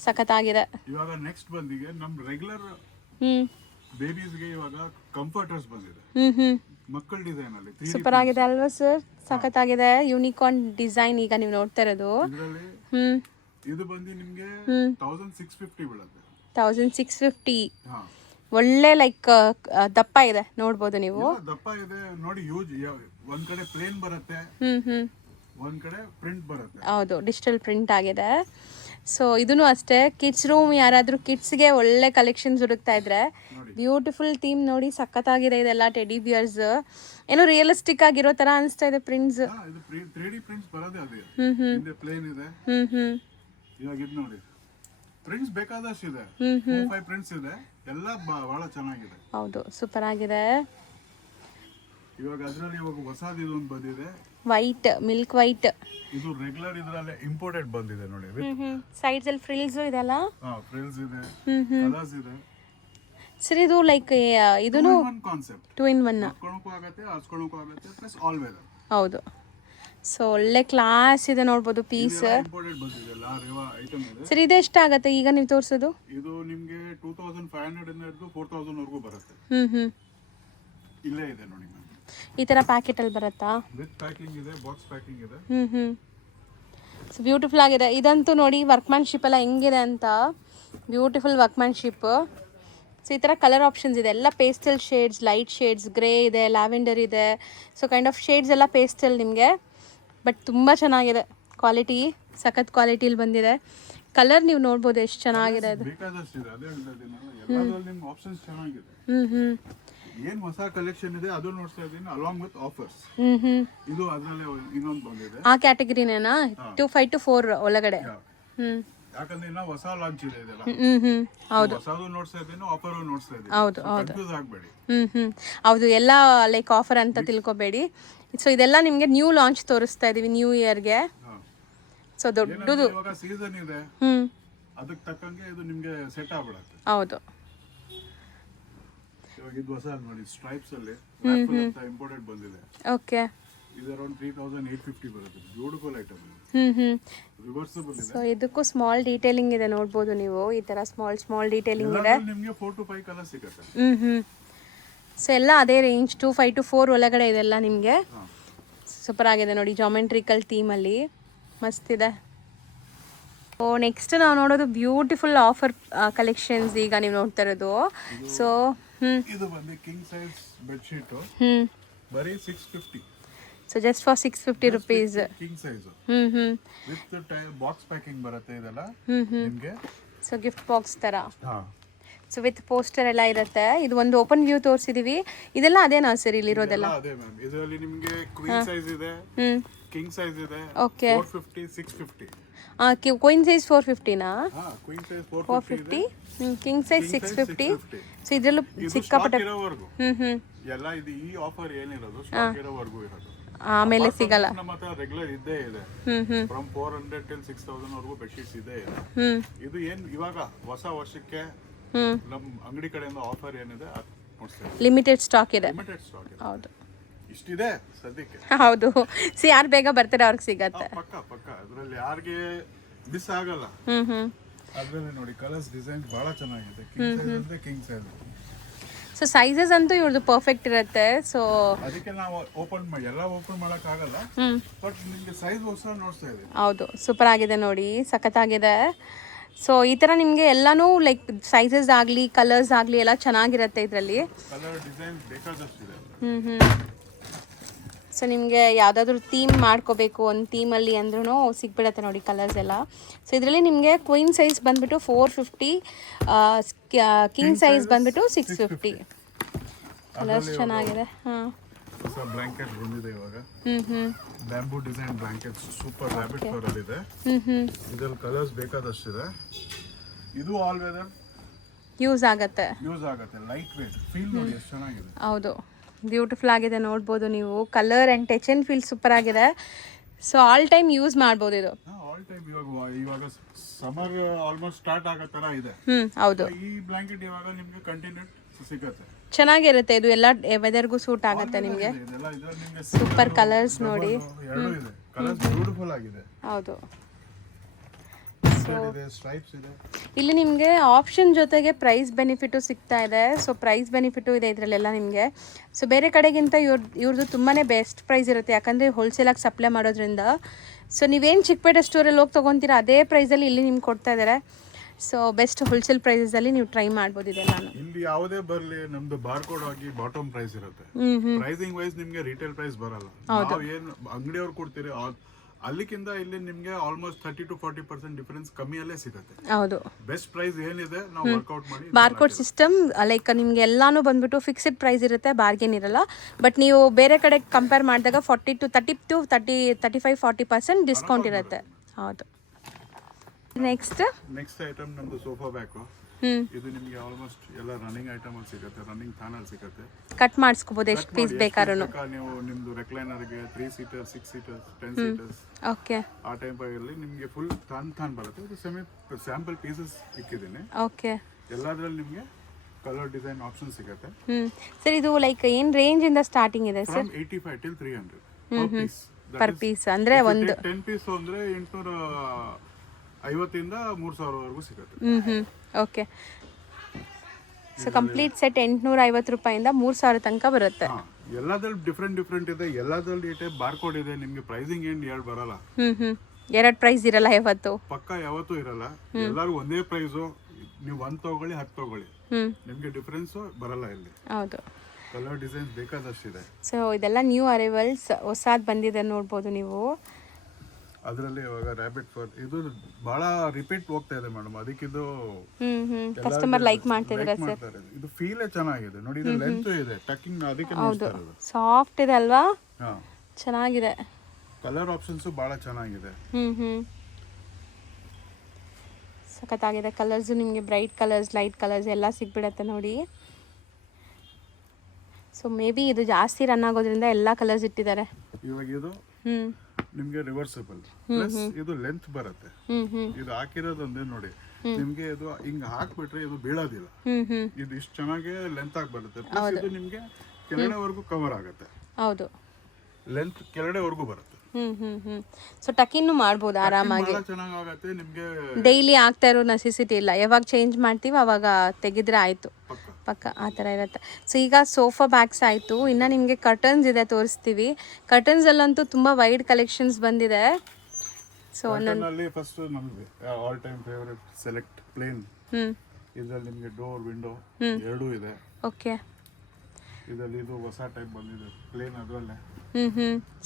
ಸಖತ್ತಾಗಿದೆ. ಇವಾಗ ನೆಕ್ಸ್ಟ್ ಬಂದಿಗೆ ನಮ್ಮ ರೆಗ್ಯುಲರ್ ಬೇಬೀಸ್ಗೆ ಇವಾಗ ಕಂಫರ್ಟರ್ಸ್ ಬಂದಿದೆ. ಮಕ್ಕಳ ಡಿಸೈನ್ ಅಲ್ಲಿ ಸೂಪರ್ ಆಗಿದೆ ಅಲ್ವಾ ಸರ್? ಸಖತ್ತಾಗಿದೆ. ಯೂನಿಕಾರ್ನ್ ಡಿಸೈನ್ ಈಗ ನೀವು ನೋಡ್ತಾ ಇರೋದು. ಇದು ಬಂದು ನಿಮಗೆ 1650 ಬೀಳುತ್ತೆ. 1650. ಒಳ್ಳೆ ಲೈಕ್ ದಪ್ಪ ಇದೆ, ನೋಡ್ಬೋದು ನೀವು. ದಪ್ಪ ಇದೆ ನೋಡಿ. ಯೂಸ್ ಒಂದ್ ಕಡೆ ಪ್ಲೇನ್ ಬರುತ್ತೆ, ಒಂದ್ ಕಡೆ ಪ್ರಿಂಟ್ ಬರುತ್ತೆ. ಹೌದು, ಡಿಜಿಟಲ್ ಪ್ರಿಂಟ್ ಆಗಿದೆ. ಸೊ ಇದೂ ಅಷ್ಟೇ, ಕಿಡ್ಸ್ ರೂಮ್ ಯಾರಾದ್ರೂ ಕಿಡ್ಸ್ಗೆ ಒಳ್ಳೆ ಕಲೆಕ್ಷನ್ಸ್ ಹುಡುಕ್ತಾ ಇದ್ರೆ, ಬ್ಯೂಟಿಫುಲ್ ಥೀಮ್ ನೋಡಿ, ಸಖತ್ತಾಗಿದೆ. ಇದೆಲ್ಲ ಟೆಡಿ ಬಿಯರ್ಸ್, ಏನೋ ರಿಯಲಿಸ್ಟಿಕ್ ಆಗಿರೋ ತರ ಅನಿಸ್ತಾ ಇದೆ ಪ್ರಿಂಟ್ಸ್. ಇದು 3D ಪ್ರಿಂಟ್ಸ್ ಬರೋದೇ ಅದೇ. ಹಿಂದೆ ಪ್ಲೇನ್ ಇದೆ. ಇವಾಗ ಇದು ನೋಡಿ, ಪ್ರಿಂಟ್ಸ್ ಬೇಕಾದಷ್ಟು ಇದೆ. 4-5 ಪ್ರಿಂಟ್ಸ್ ಇದೆ, ಎಲ್ಲ ಬಹಳ ಚೆನ್ನಾಗಿದೆ. ಹೌದು, ಸೂಪರ್ ಆಗಿದೆ. ಇವಾಗ ಅದರಲ್ಲಿ ಇವಾಗ ಹೊಸದು ಇದೊಂದು ಬಂದಿದೆ, ವೈಟ್, ಮಿಲ್ಕ್ ವೈಟ್. ಇದು ರೆಗ್ಯುಲರ್ ಇದರಲ್ಲೇ ಇಂಪೋರ್ಟೆಡ್ ಬಂದಿದೆ ನೋಡಿ. ಸೈಡ್ಸ್ ಅಲ್ಲಿ ಫ್ರಿಲ್ಸ್ ಇದೆಲ್ಲ. ಫ್ರಿಲ್ಸ್ ಇದೆ, ಕಲರ್ಸ್ ಇದೆ. ಸರಿ, ಇದು ಲೈಕ್ ಇದೂನು 2 in 1. ಹಾಕೊಳ್ಳೋಕು ಆಗುತ್ತೆ, ಹಾಸ್ಕೊಳ್ಳೋಕು ಆಗುತ್ತೆ, ಪ್ಲಸ್ ಆಲ್ ವೆದರ್. ಹೌದು. ಸೊ ಒಳ್ಳೆ ಕ್ಲಾಸ್ ಇದೆ, ನೋಡ್ಬೋದು ಪೀಸ್. ಇಂಪೋರ್ಟೆಡ್ ಬಂದಿದೆ, ಲಾರಿವಾ ಐಟಮ್ ಇದೆ. ಸರಿ, ಇದು ಎಷ್ಟಾಗುತ್ತೆ ಈಗ ನೀವು ತೋರಿಸೋದು? ಇದು ನಿಮಗೆ 2500 ಇಂದ ಹಿಡಿದು 4000 ವರೆಗೂ ಬರುತ್ತೆ. ಇಲ್ಲೇ ಇದೆ ನೋಡಿ ಮ್ಯಾಮ್. ಈ ತರ ಪ್ಯಾಕೆಟ್ ಅಲ್ಲಿ ಬರುತ್ತಾ? ವಿತ್ ಪ್ಯಾಕಿಂಗ್ ಇದೆ, ಬಾಕ್ಸ್ ಪ್ಯಾಕಿಂಗ್ ಇದೆ. ಸೊ ಬ್ಯೂಟಿಫುಲ್ ಆಗಿದೆ. ಇದಂತೂ ನೋಡಿ, ವರ್ಕ್ಮ್ಯಾನ್ಶಿಪ್ ಎಲ್ಲ ಹೆಂಗಿದೆ ಅಂತ, ಬ್ಯೂಟಿಫುಲ್ ವರ್ಕ್ಮ್ಯಾನ್ಶಿಪ್. ಸೊ ಈ ಥರ ಕಲರ್ ಆಪ್ಷನ್ಸ್ ಇದೆ, ಎಲ್ಲ pastel shades, light shades, grey ಇದೆ, ಲ್ಯಾವೆಂಡರ್ ಇದೆ. ಸೊ ಕೈಂಡ್ ಆಫ್ ಶೇಡ್ಸ್ ಎಲ್ಲ ಪೇಸ್ಟಲ್ ನಿಮಗೆ, ಬಟ್ ತುಂಬ ಚೆನ್ನಾಗಿದೆ. ಕ್ವಾಲಿಟಿ ಸಖತ್ ಕ್ವಾಲಿಟಿಲಿ ಬಂದಿದೆ. ಕಲರ್ ನೀವು ನೋಡ್ಬೋದು ಎಷ್ಟು ಚೆನ್ನಾಗಿದೆ ಅದು. ಏನು ಹೊಸ ಕಲೆಕ್ಷನ್ ಇದೆ ಅದು ನೋಡ್ತಾ ಇದ್ದೀನಿ, ಅಲಾಂಗ್ ವಿತ್ ಆಫರ್ಸ್. ಇದು ಅದರಲ್ಲಿ ಇನ್ನೊಂದು ಬಂದಿದೆ. ಆ ಕ್ಯಾಟಗರಿನೇನಾ? 25 to 4 ಒಳಗಡೆ. ಯಾಕಂದ್ರೆ ಇನ್ನ ಹೊಸ ಲಾಂಚ್ ಇದೆ ಇದೆಲ್ಲ. ಹೌದು, ಹೊಸದು ನೋಡ್ತಾ ಇದ್ದೀನಿ, ಆಫರ್ ನೋಡ್ತಾ ಇದ್ದೀನಿ. ಹೌದು ಹೌದು, ಕನ್ಫ್ಯೂಸ್ ಆಗಬೇಡಿ. ಹೌದು, ಎಲ್ಲ ಲೈಕ್ ಆಫರ್ ಅಂತ ತಿಳ್ಕೊಬೇಡಿ. ಸೊ ಇದೆಲ್ಲ ನಿಮಗೆ ನ್ಯೂ ಲಾಂಚ್ ತೋರಿಸ್ತಾ ಇದೀವಿ ನ್ಯೂ ಇಯರ್ಗೆ. ಸೊ ದೊಡ್ಡದು ಇವಾಗ ಸೀಸನ್ ಇದೆ, ಅದಕ್ಕೆ ತಕ್ಕಂಗೆ ಇದು ನಿಮಗೆ ಸೆಟ್ ಆಗ್ಬಿಡುತ್ತೆ. ಹೌದು. ಇವಾಗ ಇದು ಹೊಸ ನೋಡಿ, ಸ್ಟ್ರೈಪ್ಸ್ ಅಲ್ಲಿ ಇಂಪೋರ್ಟೆಡ್ ಬಂದಿದೆ. ಓಕೆ, ಇದು ಅರೌಂಡ್ 3850 ಬರುತ್ತೆ. Beautiful item. ರಿವರ್ಸಿಬಲ್ ಇದೆ. ಸೊ ಇದಕ್ಕೂ ಸ್ಮಾಲ್ ಡೀಟೇಲಿಂಗ್ ಇದೆ, ನೋಡ್ಬೋದು ನೀವು. ಈ ತರ ಸ್ಮಾಲ್ ಡೀಟೇಲಿಂಗ್ ಇದೆ. ನಿಮಗೆ 4 to 5 ಕಲರ್ ಸಿಗುತ್ತೆ. ಸೊ ಎಲ್ಲ ಅದೇ ರೇಂಜ್ 25 to 4 ಒಳಗಡೆ ಇದೆಲ್ಲ ನಿಮಗೆ. ಸೂಪರ್ ಆಗಿದೆ ನೋಡಿ, ಜಾಮೆಟ್ರಿಕಲ್ ಥೀಮಲ್ಲಿ ಮಸ್ತ್ ಇದೆ. ಸೊ ನೆಕ್ಸ್ಟ್ ನಾವು ನೋಡೋದು ಬ್ಯೂಟಿಫುಲ್ ಆಫರ್ ಕಲೆಕ್ಷನ್ಸ್. ಈಗ ನೀವು ನೋಡ್ತಾ ಇರೋದು. ಸೊ ಇದು ಬಂದು ಕಿಂಗ್ ಸೈಜ್ ಬೆಡ್ ಶೀಟ್, ಬರೀ 650. So just for 650 rupees. King size with box packing ಬರುತ್ತೆ ಇದೆಲ್ಲ ನಿಮಗೆ. ಸೊ ಗಿಫ್ಟ್ ಬಾಕ್ಸ್ ತರ. ಸೊ ವಿತ್ ಪೋಸ್ಟರ್ ಎಲ್ಲ ಇರುತ್ತೆ. ಇದು ಒಂದು ಓಪನ್ ವ್ಯೂ ತೋರಿಸಿದೀವಿ. ಇದೆಲ್ಲ ಅದೇನಾ ಸರ್ ಇಲ್ಲಿರೋದೆಲ್ಲ? ಅದೇ ಮ್ಯಾಮ್, ಇದರಲ್ಲಿ ನಿಮಗೆ ಕ್ವೀನ್ ಸೈಜ್ ಇದೆ, ಕಿಂಗ್ ಸೈಜ್ ಇದೆ. ಓಕೆ. 450 650. ಕ್ವೀನ್ ಸೈಜ್ 450ನಾ? Queen size 450, king size 650. So ಇದರಲ್ಲೂ ಸಿಕ್ಕಾಪಟ್ಟೆ ಎಲ್ಲ ಇದು ಈ ಆಫರ್ ಏನಿರೋದು ಸ್ಟಾಕ್ ಇರೋವರೆಗೂ ಇರೋದು, ಆಮೇಲೆ ಸಿಗಲ್ಲ. ನಮ್ಮ ಹತ್ರ ರೆಗ್ಯುಲರ್ ಇದ್ದೇ ಇದೆ. ಫ್ರಮ್ 400 till 6000 ವರೆಗೂ ಬೆಡ್ಶೀಟ್ಸ್ ಇದೆ. ಇದು ಏನ್ ಇವಾಗ ಹೊಸ ವರ್ಷಕ್ಕೆ ನಮ್ಮ ಅಂಗಡಿ ಕಡೆಯಿಂದ ಆಫರ್ ಏನಿದೆ ಅದು ನೋಡ್ತೀವಿ. ಲಿಮಿಟೆಡ್ ಸ್ಟಾಕ್ ಇದೆ. ಲಿಮಿಟೆಡ್ ಸ್ಟಾಕ್ ಇದೆ. ಹೌದು, ಇಷ್ಟಿದೆ ಸದ್ಯಕ್ಕೆ. ಹೌದು. ಯಾರು ಬೇಗ ಬರ್ತಾರೆ ಅವ್ರಿಗೆ ಸಿಗತ್ತೆ. ಪಕ್ಕ ಅದ್ರಲ್ಲಿ ಯಾರಿಗೆ ಮಿಸ್ ಆಗಲ್ಲ. ಅದ್ರಲ್ಲಿ ನೋಡಿ ಕಲರ್ಸ್ ಡಿಸೈನ್ ಬಹಳ ಚೆನ್ನಾಗಿದೆ. ಕಿಂಗ್ ಸೈಜ್ ಅಂದ್ರೆ ಕಿಂಗ್ ಸೈಜ್. ಸೊ ಸೈಜಸ್ ಅಂತೂ ಇವ್ರದ್ದು ಪರ್ಫೆಕ್ಟ್ ಇರುತ್ತೆ. ಸೊ ಅದಕ್ಕೆ ನಾವು ಓಪನ್ ಮಾಡಕ್ ಆಗಲ್ಲ, ಬಟ್ ನಿಮಗೆ ಸೈಜ್ ಹೊಸ ನೋಡ್ತಾ ಇದೆ. ಹೌದು, ಸೂಪರ್ ಆಗಿದೆ ನೋಡಿ, ಸಖತ್ತಾಗಿದೆ. ಸೊ ಈ ಥರ ನಿಮಗೆ ಎಲ್ಲಾನು ಲೈಕ್ ಸೈಜಸ್ ಆಗಲಿ ಕಲರ್ಸ್ ಆಗಲಿ ಎಲ್ಲ ಚೆನ್ನಾಗಿರುತ್ತೆ ಇದರಲ್ಲಿ. Colour design ಬೇಕಾದಷ್ಟಿದೆ. ಸೊ ನಿಮಗೆ ಯಾವುದಾದ್ರೂ ಥೀಮ್ ಮಾಡ್ಕೋಬೇಕು ಒಂದು ಥೀಮಲ್ಲಿ ಅಂದ್ರೂ ಸಿಗ್ಬಿಡುತ್ತೆ ನೋಡಿ ಕಲರ್ಸ್ ಎಲ್ಲ. ಸೊ ಇದರಲ್ಲಿ ನಿಮಗೆ ಕ್ವೀನ್ ಸೈಜ್ ಬಂದುಬಿಟ್ಟು 450, ಕಿಂಗ್ ಸೈಜ್ ಬಂದುಬಿಟ್ಟು 650. ಕಲರ್ಸ್ ಚೆನ್ನಾಗಿದೆ. ಹೊಸ ಬ್ಲಾಂಕೆಟ್ ಬಂದಿದೆ ಇವಾಗ. Bamboo design blanket super rabbit fur ಅಲ್ಲಿ ಇದೆ. ಇದರಲ್ಲಿ ಕಲರ್ಸ್ ಬೇಕಾದಷ್ಟಿದೆ. ಇದು ಆಲ್ ವೆದರ್ ಯೂಸ್ ಆಗುತ್ತೆ. ಲೈಟ್ ವೇಟ್, ಫೀಲ್ ನೋಡಿ ಎಷ್ಟು ಚೆನ್ನಾಗಿದೆ. ಹೌದು, ಬ್ಯೂಟಿಫುಲ್ ಆಗಿದೆ, ನೋಡ್ಬೋದು ನೀವು. Color and touch and feel super ಆಗಿದೆ. ಸೊ ಆಲ್ ಟೈಮ್ ಯೂಸ್ ಮಾಡ್ಬೋದು ಇದು. ಆಲ್ ಟೈಮ್ ಇವಾಗ ಸಮ್ಮರ್ ಆಲ್ಮೋಸ್ಟ್ ಸ್ಟಾರ್ಟ್ ಆಗೋ ತರ ಇದೆ. ಹೌದು. ಈ ಬ್ಲಾಂಕೆಟ್ ಇವಾಗ ನಿಮಗೆ ಕಂಟಿನ್ಯೂ ಸಿಗುತ್ತೆ. ಚೆನ್ನಾಗಿರುತ್ತೆ, ಇದು ಎಲ್ಲ ವೆದರ್ಗೂ ಸೂಟ್ ಆಗುತ್ತೆ ನಿಮಗೆ. ಸೂಪರ್ ಕಲರ್ಸ್ ನೋಡಿ. ಕಲರ್ಸ್ ಬ್ಯೂಟಿಫುಲ್ ಆಗಿದೆ. ಹೌದು. ಸ್ಟ್ರೈಪ್ಸ್ ಇದೆ. ಇಲ್ಲಿ ನಿಮಗೆ ಆಪ್ಷನ್ ಜೊತೆಗೆ ಪ್ರೈಸ್ ಬೆನಿಫಿಟು ಸಿಗ್ತಾ ಇದೆ. ಸೊ ಪ್ರೈಸ್ ಬೆನಿಫಿಟು ಇದೆ ಇದರಲ್ಲೆಲ್ಲ ನಿಮಗೆ. ಸೊ ಬೇರೆ ಕಡೆಗಿಂತ ಇವ್ರದ್ದು ತುಂಬಾ ಬೆಸ್ಟ್ ಪ್ರೈಸ್ ಇರುತ್ತೆ, ಯಾಕಂದರೆ ಹೋಲ್ಸೇಲಾಗಿ ಸಪ್ಲೈ ಮಾಡೋದ್ರಿಂದ. ಸೊ ನೀವೇನು ಚಿಕ್ಕಪೇಟೆ ಸ್ಟೋರಲ್ಲಿ ಹೋಗಿ ತೊಗೊತೀರಾ ಅದೇ ಪ್ರೈಸಲ್ಲಿ ಇಲ್ಲಿ ನಿಮ್ಗೆ ಕೊಡ್ತಾ ಇದ್ದಾರೆ. ಸೊ ಬೆಸ್ಟ್ ಹೋಲ್ಸೇಲ್ ಪ್ರೈಸಲ್ಲಿ ನೀವು ಟ್ರೈ ಮಾಡ್ಬೋದು ಇದೆಲ್ಲ. ಇಲ್ಲಿ ಯಾವುದೇ ಬರಲಿ ನಮ್ದು ಬಾರ್ಕೋಡ್ ಆಗಿ ಬಾಟಮ್ ಪ್ರೈಸ್ ಇರುತ್ತೆ. ಪ್ರೈಸಿಂಗ್ ವೈಸ್ ನಿಮಗೆ ರಿಟೇಲ್ ಪ್ರೈಸ್ ಬರಲ್ಲ. ನಾವು ಏನು ಅಂಗಡಿಯವ್ರು ಕೊಡ್ತೀರಿ ಅಲ್ಲಿಗಿಂತ ಇಲ್ಲಿ ನಿಮಗೆ ಆಲ್ಮೋಸ್ಟ್ 30 to 40% ಡಿಫರೆನ್ಸ್ ಕಮ್ಮಿಯಲ್ಲೇ ಸಿಗುತ್ತೆ. ಹೌದು. ಬೆಸ್ಟ್ ಪ್ರೈಸ್ ಏನಿದೆ ನಾವು ವರ್ಕೌಟ್ ಮಾಡಿ. ಬಾರ್ಕೋಡ್ ಸಿಸ್ಟಮ್ ಲೈಕ್ ನಿಮ್ಗೆ ಎಲ್ಲಾನು ಬಂದ್ಬಿಟ್ಟು ಫಿಕ್ಸ್ಡ್ ಪ್ರೈಸ್ ಇರುತ್ತೆ, ಬಾರ್ಗೇನ್ ಇರಲ್ಲ. ಬಟ್ ನೀವು ಬೇರೆ ಕಡೆ ಕಂಪೇರ್ ಮಾಡಿದಾಗ 35-40% ಡಿಸ್ಕೌಂಟ್ ಇರುತ್ತೆ. ಹೌದು. ನೆಕ್ಸ್ಟ್ ಐಟಮ್ ನಮ್ದು ಸೋಫಾ ಬ್ಯಾಕು. ಇದು ನಿಮಗೆ ಆಲ್ಮೋಸ್ಟ್ ಎಲ್ಲ ರನ್ನಿಂಗ್ ಐಟಮ್ ಅಲ್ಲಿ ಸಿಗುತ್ತೆ, ರನ್ನಿಂಗ್ ಥಾನಲ್ಲಿ ಸಿಗುತ್ತೆ. ಕಟ್ ಮಾಡಿಸ್ಕೋಬಹುದು ಎಷ್ಟು ಪೀಸ್ ಬೇಕಾದ್ರೂ. ನೀವು ನಿಮ್ದು ರೆಕ್ಲೈನರ್ ಗೆ 3 seater 6 seater 10 seaters ಓಕೆ ಆ ಟೈಪ್ ಅಲ್ಲಿ ನಿಮಗೆ ಫುಲ್ ಥಾನ್ ಬರುತ್ತೆ. ಇದು ಸ್ಯಾಂಪಲ್ ಪೀಸಸ್ ಇಕ್ಕಿದ್ದೀನಿ. ಓಕೆ. ಎಲ್ಲದರಲ್ಲಿ ನಿಮಗೆ ಕಲರ್ ಡಿಸೈನ್ ಆಪ್ಷನ್ ಸಿಗುತ್ತೆ. ಸರ್ ಇದು ಲೈಕ್ ಏನ್ ರೇಂಜ್ ಇಂದ ಸ್ಟಾರ್ಟಿಂಗ್ ಇದೆ ಸರ್? 85 till 300 per piece. ಅಂದ್ರೆ ಒಂದು 10 ಪೀಸ್ ಅಂದ್ರೆ 850 ಇಂದ 3000 ವರೆಗೂ ಸಿಗುತ್ತೆ. ಓಕೆ. ಸೊ ಕಂಪ್ಲೀಟ್ ಸೆಟ್ 850 ರೂಪಾಯಿಂದ 3000 ತನಕ ಬರುತ್ತೆ. ಎಲ್ಲದ್ರಲ್ಲಿ ಡಿಫ್ರೆಂಟ್ ಇದೆ. ಎಲ್ಲದ್ರಲ್ಲಿ ಬಾರ್ಕೋಡ್ ಇದೆ. ನಿಮ್ಗೆ ಪ್ರೈಸಿಂಗ್ ಏನ್ ಹೇಳಿ ಬರಲ್ಲ. ಎರಡು ಪ್ರೈಸ್ ಇರಲ್ಲ ಯಾವತ್ತು, ಪಕ್ಕ ಯಾವತ್ತೂ ಇರಲ್ಲ. ಎಲ್ಲರೂ ಒಂದೇ ಪ್ರೈಸು. ನೀವು 1 ತಗೊಳ್ಳಿ 10 ತಗೊಳ್ಳಿ, ನಿಮ್ಗೆ ಡಿಫ್ರೆನ್ಸ್ ಬರಲ್ಲ ಇಲ್ಲಿ. ಹೌದು. ಕಲರ್ ಡಿಸೈನ್ಸ್ ಬೇಕಾದಷ್ಟಿದೆ. ಸೊ ಇದೆಲ್ಲ ನ್ಯೂ ಅರೈವಲ್ಸ್, ಹೊಸದು ಬಂದಿದೆ ನೋಡ್ಬೋದು ನೀವು. ಅದರಲ್ಲಿ ಇವಾಗ ರ್ಯಾಬಿಟ್ ಫರ್ ಇದು ಬಹಳ ರಿಪೀಟ್ ಹೋಗ್ತಾ ಇದೆ ಮೇಡಮ್. ಅದಕ್ಕಿದು ಕಸ್ಟಮರ್ ಲೈಕ್ ಮಾಡ್ತಿದ್ದಾರೆ ಸರ್. ಇದು ಫೀಲ್ ಚೆನ್ನಾಗಿದೆ ನೋಡಿ. ಇದು ಲೆಂತ್ ಇದೆ, ಟಕಿಂಗ್ ಅದಕ್ಕೆ ನೋಡ್ತಾ ಇರೋದು. ಸಾಫ್ಟ್ ಇದೆ ಅಲ್ವಾ? ಚೆನ್ನಾಗಿದೆ. ಕಲರ್ ಆಪ್ಷನ್ಸ್ ಬಹಳ ಚೆನ್ನಾಗಿದೆ. ಸಖತ್ತಾಗಿದೆ. ಕಲರ್ಸ್ ನಿಮಗೆ ಬ್ರೈಟ್ ಕಲರ್ಸ್, ಲೈಟ್ ಕಲರ್ಸ್ ಎಲ್ಲ ಸಿಗ್ಬಿಡತ್ತೆ ನೋಡಿ. ಸೊ ಮೇ ಬಿ ಇದು ಜಾಸ್ತಿ ರನ್ ಆಗೋದ್ರಿಂದ ಎಲ್ಲ ಕಲರ್ಸ್ ಇಟ್ಟಿದ್ದಾರೆ. ಇವಾಗ ಇದು ನಿಮ್ಗೆ ರಿವರ್ಸಿಬಲ್ ಪ್ಲಸ್ ಇದು ಲೆಂತ್ ಬರುತ್ತೆ. ಇದು ಹಾಕಿರೋದೊಂದೇ ನೋಡಿ, ನಿಮ್ಗೆ ಇದು ಹಿಂಗ್ ಹಾಕ್ಬಿಟ್ರೆ ಇದು ಬೀಳೋದಿಲ್ಲ. ಇದು ಇಷ್ಟು ಚೆನ್ನಾಗಿ ಲೆಂತ್ ಆಗಿ ಬರುತ್ತೆ. ಪ್ಲಸ್ ಇದು ನಿಮ್ಗೆ ಕೆಳಗಡೆವರೆಗೂ ಕವರ್ ಆಗುತ್ತೆ. ಹೌದು, ಲೆಂತ್ ಕೆಳಗಡೆವರೆಗೂ ಬರುತ್ತೆ. ಸೊ ಟಕಿನ್ನು ಮಾಡ್ಬೋದು ಆರಾಮಾಗಿ. ಚೆನ್ನಾಗುತ್ತೆ. ನಿಮ್ಗೆ ಡೈಲಿ ಆಗ್ತಾ ಇರೋ ನೆಸೆಸಿಟಿ ಇಲ್ಲ. ಯಾವಾಗ ಚೇಂಜ್ ಮಾಡ್ತೀವಿ ಅವಾಗ ತೆಗೆದ್ರೆ ಆಯ್ತು, ಪಕ್ಕ ಆ ಥರ ಇರುತ್ತೆ. ಸೊ ಈಗ ಸೋಫಾ ಬ್ಯಾಗ್ಸ್ ಆಯಿತು. ಇನ್ನು ನಿಮಗೆ ಕರ್ಟನ್ಸ್ ಇದೆ, ತೋರಿಸ್ತೀವಿ. ಕರ್ಟನ್ಸಲ್ಲಂತೂ ತುಂಬ ವೈಡ್ ಕಲೆಕ್ಷನ್ಸ್ ಬಂದಿದೆ. ಸೊ ಒಂದೊಂದು ಫಸ್ಟ್ ನಮಗೆ all time favourite select plain. ಇದರಲ್ಲಿ ನಿಮಗೆ ಡೋರ್ ವಿಂಡೋ ಎರಡೂ ಇದೆ. ಓಕೆ. ಇದರಲ್ಲಿ ಇದು ಹೊಸ ಟೈಪ್ ಬಂದಿದೆ ಪ್ಲೇನ್ ಅದರಲ್ಲೇ.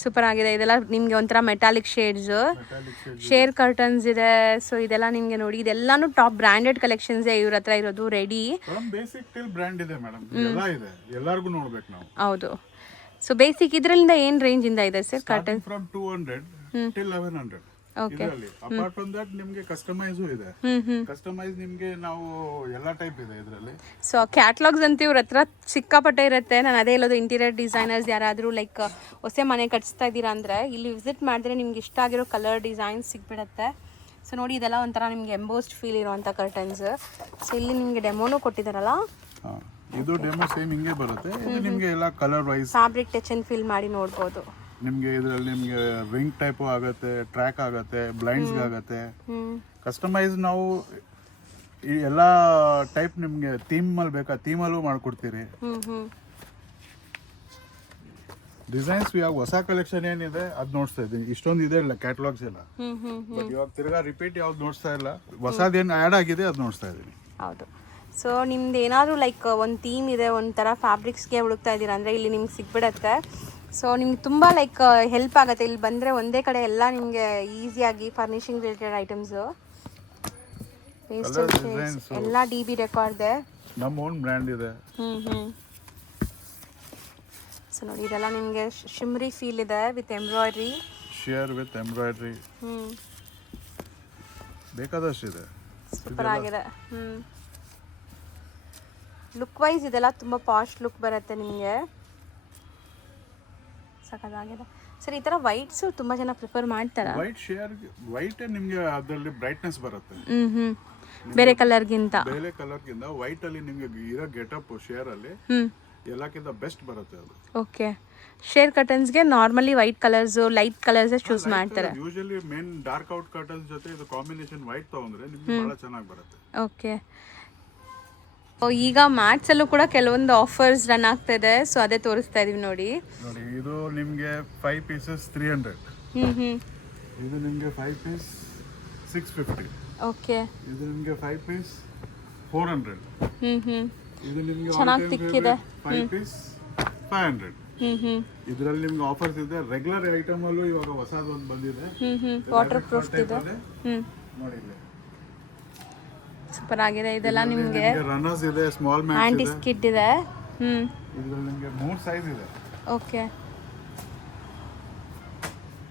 ಸೂಪರ್ ಆಗಿದೆ. ಇದೆಲ್ಲ ನಿಮಗೆ ಒಂಥರ metallic shades, metallic shade share curtains ಇದೆ. ಸೊ ಇದೆಲ್ಲ ನಿಮಗೆ ನೋಡಿ, ಇದೆಲ್ಲಾನು ಟಾಪ್ ಬ್ರ್ಯಾಂಡೆಡ್ ಕಲೆಕ್ಷನ್ಸ್ ಇವ್ರ ಹತ್ರ ಇರೋದು ready. Madam basic till brand ಇದೆ ಮೇಡಮ್, ಎಲ್ಲ ಇದೆ, ಎಲ್ಲರಿಗೂ ನೋಡ್ಬೇಕು ನಾವು. ಹೌದು. ಸೊ ಬೇಸಿಕ್ ಇದರಿಂದ ಏನು ರೇಂಜ್ ಇಂದ ಇದೆ sir curtain? From 200 till 1100. Okay. ಇದರಲ್ಲಿ ಅಪಾರ್ಟ್ ಫ್ರಮ್ ದಟ್ ನಿಮಗೆ ಕಸ್ಟಮೈಸು ಇದೆ. ಕಸ್ಟಮೈಸ್ ನಿಮಗೆ ನಾವು ಎಲ್ಲ ಟೈಪ್ ಇದೆ ಇದರಲ್ಲಿ. ಸೊ ಕ್ಯಾಟ್ಲಾಗ್ಸ್ ಅಂತ ಇವ್ರ ಹತ್ರ ಸಿಕ್ಕಾಪಟ್ಟೆ ಇರುತ್ತೆ. ನಾನು ಅದೇ ಹೇಳೋದು, ಇಂಟೀರಿಯರ್ ಡಿಸೈನರ್ಸ್ ಯಾರಾದರೂ ಲೈಕ್ ಹೊಸ ಮನೆ ಕಟ್ಸ್ತಾ ಇದ್ದೀರಾ ಅಂದರೆ ಇಲ್ಲಿ ವಿಸಿಟ್ ಮಾಡಿದ್ರೆ ನಿಮ್ಗೆ ಇಷ್ಟ ಆಗಿರೋ ಕಲರ್ ಡಿಸೈನ್ಸ್ ಸಿಕ್ಬಿಡುತ್ತೆ. ಸೊ ನೋಡಿ, ಇದೆಲ್ಲ ಒಂಥರ ನಿಮ್ಗೆ ಎಂಬೋಸ್ಡ್ ಫೀಲ್ ಇರುವಂಥ ಕರ್ಟನ್ಸ್. ಸೊ ಇಲ್ಲಿ ನಿಮಗೆ ಡೆಮೋನು ಕೊಟ್ಟಿದ್ದಾರಲ್ಲ, ಇದು ಡೆಮೋ ಸೇಮ್ ಹಿಂಗೆ ಬರುತ್ತೆ. ಇದು ನಿಮಗೆ ಎಲ್ಲ colour wise fabric touch and feel ಮಾಡಿ ನೋಡ್ಬೋದು. ನಿಮಗೆ ಇದರಲ್ಲಿ ನಿಮಗೆ ರಿಂಗ್ ಟೈಪು ಆಗುತ್ತೆ, ಟ್ರ್ಯಾಕ್ ಆಗುತ್ತೆ, ಬ್ಲೈಂಡ್ಸ್ ಆಗುತ್ತೆ. ಕಸ್ಟಮೈಸ್ ನಾವು ಈ ಎಲ್ಲ ಟೈಪ್ ನಿಮಗೆ ಥೀಮಲ್ಲಿ ಬೇಕಾ ಥೀಮಲ್ಲೂ ಮಾಡ್ಕೊಡ್ತೀರಿ. ಡಿಸೈನ್ಸ್ ಇವಾಗ ಹೊಸ ಕಲೆಕ್ಷನ್ ಏನಿದೆ ಅದು ನೋಡ್ತಾ ಇದ್ದೀನಿ. ಇಷ್ಟೊಂದು ಇದೆ ಇಲ್ಲ ಕ್ಯಾಟಲಾಗ್ಸ್ ಎಲ್ಲ, ಬಟ್ ಇವಾಗ ತಿರ್ಗಾ ರಿಪೀಟ್ ಯಾವ್ದು ನೋಡ್ತಾ ಇಲ್ಲ. ಹೊಸದೇನು ಆ್ಯಡ್ ಆಗಿದೆ ಅದು ನೋಡ್ತಾ ಇದ್ದೀನಿ. ಹೌದು. ಸೊ ನಿಮ್ದು ಏನಾದರೂ ಲೈಕ್ ಒಂದು ಥೀಮ್ ಇದೆ, ಒಂಥರ ಫ್ಯಾಬ್ರಿಕ್ಸ್ಗೆ ಹುಡುಕ್ತಾ ಇದ್ದೀರಾ ಅಂದರೆ ಇಲ್ಲಿ ನಿಮ್ಗೆ ಸಿಗ್ಬಿಡತ್ತೆ. ಸೊ ನಿಮ್ಗೆ ತುಂಬ ಲೈಕ್ ಹೆಲ್ಪ್ ಆಗುತ್ತೆ. ಇಲ್ಲಿ ಬಂದರೆ ಒಂದೇ ಕಡೆ ಎಲ್ಲ ನಿಮಗೆ ಈಸಿಯಾಗಿ furnishing related items, pastel shades ಎಲ್ಲ DB ಡೆಕಾರ್ದೆ, ನಮ್ಮ ಓನ್ ಬ್ರ್ಯಾಂಡ್ ಇದೆ. ಸೊ ನೋಡಿ, ಇದೆಲ್ಲ ನಿಮಗೆ ಶಿಮ್ರಿ ಫೀಲ್ ಇದೆ with embroidery, share with embroidery, ಬೇಕಾದಷ್ಟು ಇದೆ. ಸೂಪರ್ ಆಗಿದೆ. ಲುಕ್ ವೈಸ್ ಇದೆಲ್ಲ ತುಂಬ ಪಾಶ್ ಲುಕ್ ಬರುತ್ತೆ ನಿಮಗೆ. ಸಖತ್ತಾಗಿದೆ ಸರ್. ಈ ಥರ ವೈಟ್ಸು ತುಂಬ ಜನ ಪ್ರಿಫರ್ ಮಾಡ್ತಾರೆ. ವೈಟ್ ಶೇರ್, ವೈಟ್ ನಿಮಗೆ ಅದರಲ್ಲಿ ಬ್ರೈಟ್ನೆಸ್ ಬರುತ್ತೆ. ಬೇರೆ ಕಲರ್ಗಿಂತ ವೈಟ್ ಅಲ್ಲಿ ನಿಮಗೆ ಇರೋ ಗೆಟಪ್ ಶೇರ್ ಅಲ್ಲಿ ಎಲ್ಲಕ್ಕಿಂತ ಬೆಸ್ಟ್ ಬರುತ್ತೆ ಅದು. ಓಕೆ. ಶೇರ್ ಕರ್ಟನ್ಸ್ಗೆ normally white colours, light colours choose ಮಾಡ್ತಾರೆ. Usually main dark out curtains ಜೊತೆ ಇದು ಕಾಂಬಿನೇಷನ್ ವೈಟ್ ತಗೊಂಡ್ರೆ ನಿಮಗೆ ಬಹಳ ಚೆನ್ನಾಗಿ ಬರುತ್ತೆ. ಓಕೆ. ಈಗ ಮ್ಯಾಟ್ಸಲ್ಲೂ ಕೂಡ ಕೆಲವೊಂದು ಆಫರ್ಸ್ ರನ್ ಆಗ್ತಾ ಇದೆ. ಸೊ ಅದೇ ತೋರಿಸ್ತಾ ಇದೀವಿ ನೋಡಿ. ಇದು ನಿಮಗೆ 5 ಪೀಸಸ್ 300. ಇದು ನಿಮಗೆ 5 ಪೀಸ್ 650. ಓಕೆ. ಇದು ನಿಮಗೆ 5 ಪೀಸ್ 400. ಇದು ನಿಮಗೆ ಚೆನ್ನಾಗಿ ತಿಕ್ಕಿದೆ. 5 ಪೀಸ್ 500. ಇದರಲ್ಲಿ ನಿಮ್ಗೆ ಆಫರ್ಸ್ ಇದೆ. ರೆಗ್ಯುಲರ್ ಐಟಮ್ ಅಲ್ಲೂ ಇವಾಗ ಹೊಸದೊಂದು ಬಂದಿದೆ, ವಾಟರ್ ಪ್ರೂಫ್ ಇದೆ. ನೋಡಿ ಇಲ್ಲಿ ಸೂಪರ್ ಆಗಿದೆ. ಇದೆಲ್ಲ ನಿಮಗೆ ರನ್ನರ್ಸ್ ಇದೆ, ಸ್ಮಾಲ್ ಮ್ಯಾಟ್ಸ್ ಆಂಟಿ ಸ್ಕಿಟ್ ಇದೆ. ಇದರಲ್ಲಿ ನಿಮಗೆ 3 ಸೈಜ್ ಇದೆ. ಓಕೆ.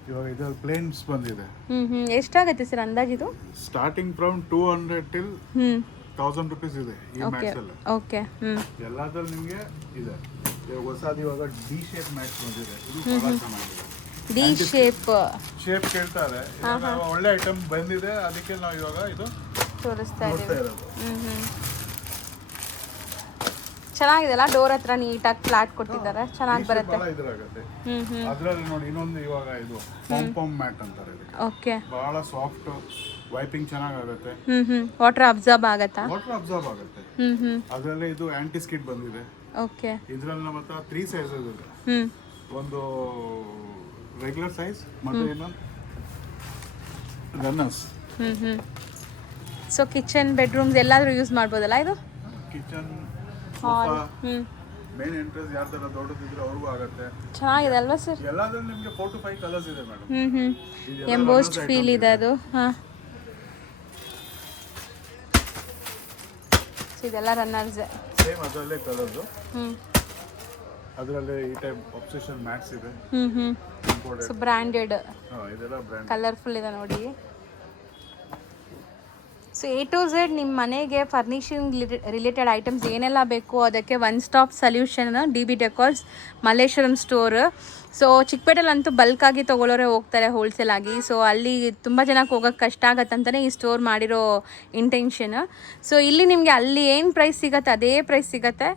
ಇವಾಗ ಇದರಲ್ಲಿ ಪ್ಲೇನ್ಸ್ ಬಂದಿದೆ. ಎಷ್ಟಾಗುತ್ತೆ ಸರ್ ಅಂದಾಜು ಇದು? ಸ್ಟಾರ್ಟಿಂಗ್ ಫ್ರಮ್ 200 till 1000 ರೂಪೀಸ್ ಇದೆ ಈ ಮ್ಯಾಟ್ಸ್ ಎಲ್ಲ. ಓಕೆ. ಎಲ್ಲಾದ್ರಲ್ಲಿ ನಿಮಗೆ ಇದೆ. ಹೊಸದು ಇವಾಗ ಡಿ ಶೇಪ್ ಮ್ಯಾಟ್ಸ್ ಬಂದಿದೆ. ಇದು ಬಹಳ ಚೆನ್ನಾಗಿದೆ. ಡಿ ಶೇಪ್ ಕೇಳ್ತಾರೆ. ಒಳ್ಳೆ ಐಟಮ್ ಬಂದಿದೆ, ಅದಕ್ಕೆ ನಾವು ಇವಾಗ ಇದು ತೋರಿಸ್ತಾ ಇದ್ದೀವಿ. ಚೆನ್ನಾಗಿದೆಲ್ಲ, ಡೋರ್ ಹತ್ರ ನೀಟಾಗಿ ಫ್ಲಾಟ್ ಕೊಟ್ಟಿದ್ದಾರೆ, ಚೆನ್ನಾಗಿ ಬರುತ್ತೆ. ಅದರಲ್ಲಿ ನೋಡಿ ಇನ್ನೊಂದು ಇವಾಗ ಇದು ಪಾಮ್ ಮ್ಯಾಟ್ ಅಂತಾರೆ. ಓಕೆ. ಬಹಳ ಸಾಫ್ಟ್, ವೈಪಿಂಗ್ ಚೆನ್ನಾಗುತ್ತೆ. ವಾಟರ್ ಅಬ್ಸರ್ವ್ ಆಗುತ್ತಾ? ವಾಟರ್ ಅಬ್ಸರ್ವ್ ಆಗುತ್ತೆ. ಅದರಲ್ಲಿ ಇದು ಆಂಟಿ ಸ್ಕಿಡ್ ಬಂದಿದೆ. ಓಕೆ. ಇದರಲ್ಲಿ ನಮ್ಮ ಹತ್ರ 3 ಸೈಜಸ್ ಇದೆ. ಒಂದು ರೆಗ್ಯುಲರ್ ಸೈಜ್ ಮತ್ತೆ ಇನ್ನೊಂದು ರನ್ನರ್ಸ್. ಸೊ ಕಿಚನ್, ಬೆಡ್ರೂಮ್ಸ್ ಎಲ್ಲಾದ್ರೂ ಯೂಸ್ ಮಾಡ್ಬೋದಲ್ಲ ಇದು? ಕಿಚನ್, ಹಾಲ್, ಮೇನ್ ಎಂಟ್ರೆನ್ಸ್ ಯಾರ ತರ ದೊಡ್ಡದಿದ್ರೆ ಅವ್ರಿಗೂ ಆಗುತ್ತೆ. ಚೆನ್ನಾಗಿದೆ ಅಲ್ವಾ ಸರ್? ಎಲ್ಲಾದ್ರಲ್ಲಿ ನಿಮಗೆ 4 to 5 ಕಲರ್ಸ್ ಇದೆ ಮೇಡಮ್. ಎಂಬೋಸ್ಡ್ ಫೀಲ್ ಇದೆ ಅದು. ಇದೆಲ್ಲ ರನ್ನರ್ಸ್ ಸೇಮ್ ಅದರಲ್ಲೇ ಕಲರ್ಸ್. ಅದರಲ್ಲಿ ಈ ಟೈಪ್ ಆಬ್ಸೆಷನ್ ಮ್ಯಾಟ್ಸ್ ಇದೆ. ಸೊ ಬ್ರ್ಯಾಂಡೆಡ್, ಇದೆಲ್ಲ ಬ್ರ್ಯಾಂಡ್, ಕಲರ್ಫುಲ್ ಇದೆ ನೋಡಿ. ಸೊ A to Z ನಿಮ್ಮ ಮನೆಗೆ ಫರ್ನಿಷಿಂಗ್ ರಿಲೇಟೆಡ್ ಐಟಮ್ಸ್ ಏನೆಲ್ಲ ಬೇಕು ಅದಕ್ಕೆ one stop solution DB decors Malleshwaram store. So ಚಿಕ್ಕಪೇಟೆಲ್ಲಂತೂ ಬಲ್ಕಾಗಿ ತೊಗೊಳ್ಳೋರೆ ಹೋಗ್ತಾರೆ ಹೋಲ್ಸೇಲ್ ಆಗಿ. ಸೊ ಅಲ್ಲಿ ತುಂಬ ಜನಕ್ಕೆ ಹೋಗೋಕ್ಕೆ ಕಷ್ಟ ಆಗತ್ತಂತಲೇ ಈ ಸ್ಟೋರ್ ಮಾಡಿರೋ ಇಂಟೆನ್ಷನ್. ಸೊ ಇಲ್ಲಿ ನಿಮಗೆ ಅಲ್ಲಿ ಏನು ಪ್ರೈಸ್ ಸಿಗುತ್ತೆ ಅದೇ ಪ್ರೈಸ್ ಸಿಗುತ್ತೆ.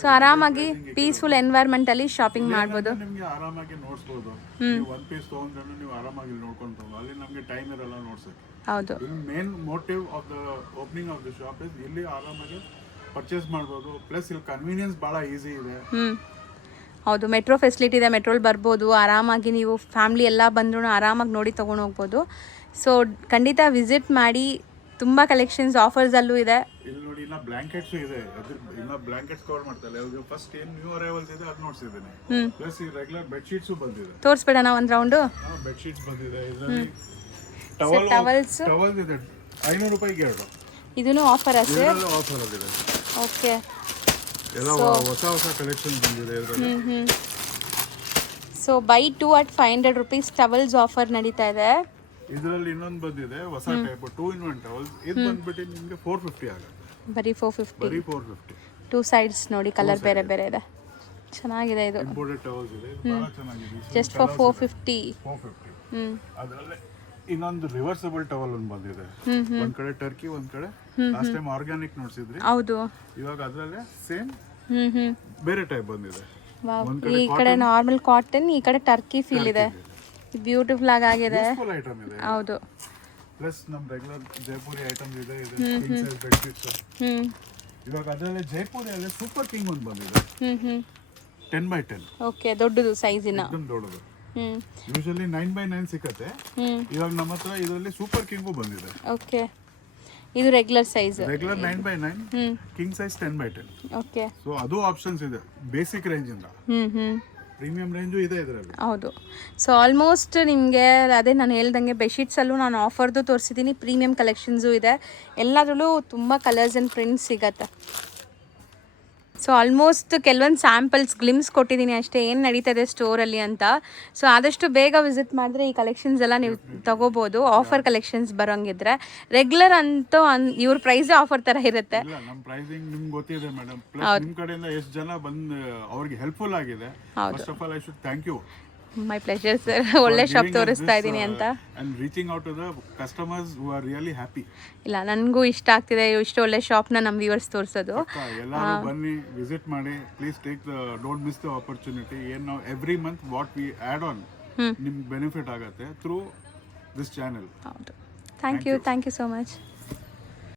ಸೊ ಆರಾಮಾಗಿ ಪೀಸ್ಫುಲ್ ಎನ್ವೈರ್ಮೆಂಟಲ್ಲಿ ಶಾಪಿಂಗ್ ಮಾಡ್ಬೋದು. ನಿಮಗೆ ಆರಾಮಾಗಿ ನೋಡ್ಸ್ಬೋದು. ನೀವು ಒಂದು ಪೀಸ್ ತೊಗೊಂಡ್ರೆ ನೀವು ಆರಾಮಾಗಿ ನೋಡ್ಕೊಂಡು ಅಲ್ಲಿ ನಮಗೆ ಟೈಮ್ ಇರಲ್ಲ ನೋಡ್ಸೋಕ್ಕೆ. ಹೌದು. Main motive of the opening of the shop is ಇಲ್ಲಿ ಆರಾಮಾಗಿ ಪರ್ಚೇಸ್ ಮಾಡ್ಬೋದು. ಪ್ಲಸ್ ಇಲ್ಲಿ ಕನ್ವೀನಿಯನ್ಸ್ ಭಾಳ ಈಸಿ ಇದೆ. ಹೌದು, ಮೆಟ್ರೋ ಫೆಸಿಲಿಟಿ ಇದೆ, ಮೆಟ್ರೋಲ್ ಬರ್ಬೋದು ಆರಾಮಾಗಿ. ನೀವು ಫ್ಯಾಮ್ಲಿ ಎಲ್ಲ ಬಂದ್ರೂ ಆರಾಮಾಗಿ ನೋಡಿ ತೊಗೊಂಡು ಹೋಗ್ಬೋದು. ಸೊ ಖಂಡಿತ ವಿಸಿಟ್ ಮಾಡಿ ತುಂಬ ಕಲೆಕ್ಷನ್ಸ್ ಆಫರ್ಸಲ್ಲೂ ಇದೆ. ಇಲ್ಲಿ ನೋಡಿ ಇನ್ನ ಬ್ಲಾಂಕೆಟ್ಸ್ ಇದೆ, ಇನ್ನ ಬ್ಲಾಂಕೆಟ್ಸ್ ಕವರ್ ಮಾಡ್ತಾರೆ. ಇವಾಗ ಫಸ್ಟ್ ಏನ್ ನ್ಯೂ ಅರೈವಲ್ಸ್ ಇದೆ ಅದು ನೋಡ್ಸಿದ್ದೀನಿ. ಪ್ಲಸ್ ಈ ರೆಗ್ಯುಲರ್ ಬೆಡ್ ಶೀಟ್ಸ್ ಬಂದಿದೆ. ತೋರಿಸ್ಬೇಡಣ ಒಂದು ರೌಂಡು. ಬೆಡ್ ಶೀಟ್ಸ್ ಬಂದಿದೆ. ಇದರಲ್ಲಿ ಟವಲ್ಸ್ ಇದೆ 500 ರೂಪಾಯಿಗೆ 2. ಇದೂ ಆಫರ್ ಅಷ್ಟೇ. ಆಫರ್ ಆಗಿದೆ. ಓಕೆ, ಎಲ್ಲ ಹೊಸ ಕಲೆಕ್ಷನ್ ಬಂದಿದೆ ಇದರಲ್ಲಿ. So by 2 at 500 rupees towels offer ನಡೀತಾ ಇದೆ. ಇದರಲ್ಲಿ ಇನ್ನೊಂದು ಬಂದಿದೆ ಹೊಸ ಟೈಪ್ 2-in-1 ಟವಲ್ಸ್. ಇದು ಬಂದ್ಬಿಟ್ಟು ನಿಮಗೆ 450 ಆಗುತ್ತೆ. ಬರೀ 450. ಬರೀ 450. 2 sides ನೋಡಿ, ಕಲರ್ ಬೇರೆ ಬೇರೆ ಇದೆ. ಚೆನ್ನಾಗಿದೆ ಇದು. ಇಂಪೋರ್ಟೆಡ್ ಟವಲ್ಸ್ ಇದೆ, ಬಹಳ ಚೆನ್ನಾಗಿದೆ. Just for 450. ಅದರಲ್ಲೇ ಇನ್ನೊಂದು ರಿವರ್ಸಬಲ್ ಟವಲ್ ಒಂದು ಬಂದಿದೆ. ಒಂದ್ ಕಡೆ ಟರ್ಕಿ, ಒಂದ್ ಕಡೆ ಲಾಸ್ಟ್ ಟೈಮ್ ಆರ್ಗ್ಯಾನಿಕ್ ನೋಡ್ಸಿದ್ರಿ. ಹೌದು. ಇವಾಗ ಅದರಲ್ಲೇ ಸೇಮ್ ಬೇರೆ ಟೈಪ್ ಬಂದಿದೆ. ಈ ಕಡೆ ನಾರ್ಮಲ್ ಕಾಟನ್, ಈ ಕಡೆ ಟರ್ಕಿ ಫೀಲ್ ಇದೆ. ಬ್ಯೂಟಿಫುಲ್ ಆಗಿದೆ. ಐಟಮ್ ಇದೆ. ಹೌದು. ಪ್ಲಸ್ ನಮ್ ರೆಗ್ಯುಲರ್ ಜೈಪುರಿ ಐಟಮ್ಸ್ ಇದೆ. King size bed sheets. ಇವಾಗ ಅದರಲ್ಲೇ ಜೈಪುರಿಯಲ್ಲಿ ಸೂಪರ್ ಕಿಂಗ್ ಒಂದು ಬಂದಿದೆ. 10x10. ಓಕೆ, ದೊಡ್ಡದು ಸೈಜಿನ. एकदम ದೊಡ್ಡದು. ಯೂಶುವಲಿ 9x9 ಸಿಕ್ಕತ್ತೆ. ಇವಾಗ ನಮ್ಮ ಹತ್ರ ಇದರಲ್ಲಿ ಸೂಪರ್ ಕಿಂಗು ಬಂದಿದೆ. ಓಕೆ, ಇದು regular size. Regular 9x9, king size 10x10. Okay. So ಅದು ಆಪ್ಷನ್ಸ್ ಇದೆ ಬೇಸಿಕ್ ರೇಂಜ್ ಇಂದ. ಪ್ರೀಮಿಯಂ ರೇಂಜು ಇದೆ ಇದರಲ್ಲಿ. ಹೌದು. ಸೊ ಆಲ್ಮೋಸ್ಟ್ ನಿಮಗೆ ಅದೇ ನಾನು ಹೇಳ್ದಂಗೆ ಬೆಡ್ಶೀಟ್ಸಲ್ಲೂ ನಾನು ಆಫರ್ದು ತೋರಿಸಿದ್ದೀನಿ, ಪ್ರೀಮಿಯಂ ಕಲೆಕ್ಷನ್ಸು ಇದೆ. ಎಲ್ಲದರಲ್ಲೂ ತುಂಬ ಕಲರ್ಸ್ ಆ್ಯಂಡ್ ಪ್ರಿಂಟ್ಸ್ ಸಿಗತ್ತೆ. ಸೊ ಆಲ್ಮೋಸ್ಟ್ ಕೆಲವೊಂದು ಸ್ಯಾಂಪಲ್ಸ್ ಗ್ಲಿಮ್ಸ್ ಕೊಟ್ಟಿದ್ದೀನಿ ಅಷ್ಟೇ, ಏನು ನಡೀತದೆ ಸ್ಟೋರಲ್ಲಿ ಅಂತ. ಸೊ ಆದಷ್ಟು ಬೇಗ ವಿಸಿಟ್ ಮಾಡಿದ್ರೆ ಈ ಕಲೆಕ್ಷನ್ಸ್ ಎಲ್ಲ ನೀವು ತಗೋಬೋದು. ಆಫರ್ ಕಲೆಕ್ಷನ್ಸ್ ಬರೋಂಗಿದ್ರೆ ರೆಗ್ಯುಲರ್ ಅಂತೂ ಇವ್ರ ಪ್ರೈಸೇ ಆಫರ್ ಥರ ಇರುತ್ತೆ. ನಮ್ಮ ಪ್ರೈಸಿಂಗ್ ನಿಮ್ಗೆ ಗೊತ್ತಿದೆ ಮೇಡಮ್. ಪ್ಲಸ್ ನಿಮ್ಮ ಕಡೆಯಿಂದ ಎಷ್ಟು ಜನ ಬಂದು ಅವ್ರಿಗೆ ಹೆಲ್ಪ್ಫುಲ್ ಆಗಿದೆ. First of all I should thank you. My pleasure sir. ಒಳ್ಳೆ ಶಾಪ್ ತೋರಿಸ್ತಾ ಇದ್ದೀನಿ ಅಂತ. and reaching out to the customers who are really happy. ಇಲ್ಲ, ನನಗೂ ಇಷ್ಟ ಆಗ್ತಿದೆ ಇಷ್ಟು ಒಳ್ಳೆ ಶಾಪ್ನ ನಮ್ಮ ವ್ಯೂವರ್ಸ್ ತೋರಿಸೋದು. ಎಲ್ಲರೂ ಬನ್ನಿ, ವಿಸಿಟ್ ಮಾಡಿ. Please don't miss the opportunity. ಏನು ನಾವು every month what we add on ನಿಮ್ಗೆ ಬೆನಿಫಿಟ್ ಆಗುತ್ತೆ ಥ್ರೂ ದಿಸ್ ಚಾನೆಲ್. ಹೌದು. Thank you so much.